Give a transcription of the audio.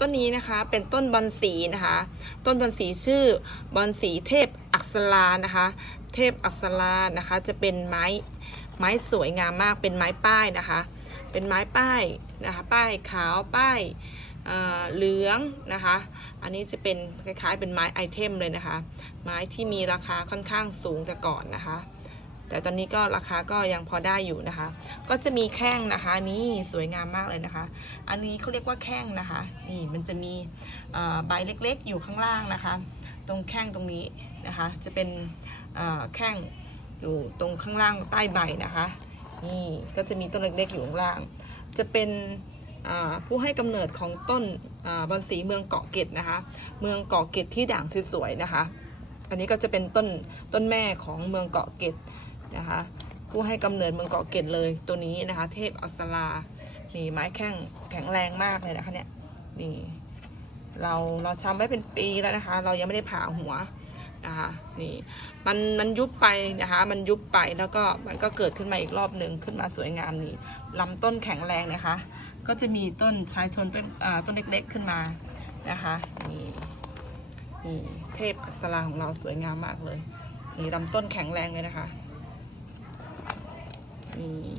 ต้นนี้นะคะเป็นต้นบอนสีนะคะ ต้นบอนสีชื่อบอนสีเทพอักษรานะคะ เทพอักษรานะคะ จะเป็นไม้ไม้สวยงามมากเป็นไม้ป้ายนะคะ เป็นไม้ป้ายนะคะ ป้ายขาวป้ายเอ่อเหลืองนะคะ อันนี้จะเป็นคล้ายๆเป็นไม้ไอเทมเลยนะคะ ไม้ที่มีราคาค่อนข้างสูงแต่ก่อนนะคะ แต่ตอนนี้ก็ราคาก็ยังพอได้อยู่นะคะ ก็จะมีแข้งนะคะนี่สวยงามมากเลยนะคะ อันนี้เขาเรียกว่าแข้งนะคะ นี่มันจะมีใบเล็กๆ อยู่ข้างล่างนะคะ ตรงแข้งตรงนี้นะคะ จะเป็นแข้งอยู่ตรงข้างล่างใต้ใบนะคะนี่ก็จะมีต้นเล็กๆอยู่ข้างล่าง จะเป็นผู้ให้กำเนิดของต้นอ่าบอนสีเมืองเกาะเกร็ดนะคะ เมืองเกาะเกร็ดที่ด่างสวยๆนะคะ อันนี้ก็จะเป็นต้นต้นแม่ของเมืองเกาะเกร็ด นะคะ ผู้ให้กำเนิดเมืองเกาะเกร็ดเลยตัวนี้นะคะ เทพอัสรานี่ไม้แข็งแข็งแรงมากเลยนะคะเนี่ยนี่เราเราชำไว้เป็นปีแล้วนะคะ เรายังไม่ได้ผ่าหัวนะคะนี่มันมันยุบไปนะคะ มันยุบไปแล้วก็มันก็เกิดขึ้นมาอีกรอบหนึ่งขึ้นมาสวยงามนี่ลำต้นแข็งแรงนะคะ ก็จะมีต้นชายชนต้นอ่าต้นเล็กๆขึ้นมานะคะนี่นี่เทพอัสราของเราสวยงามมากเลยนี่ลำต้นแข็งแรงเลยนะคะ นี่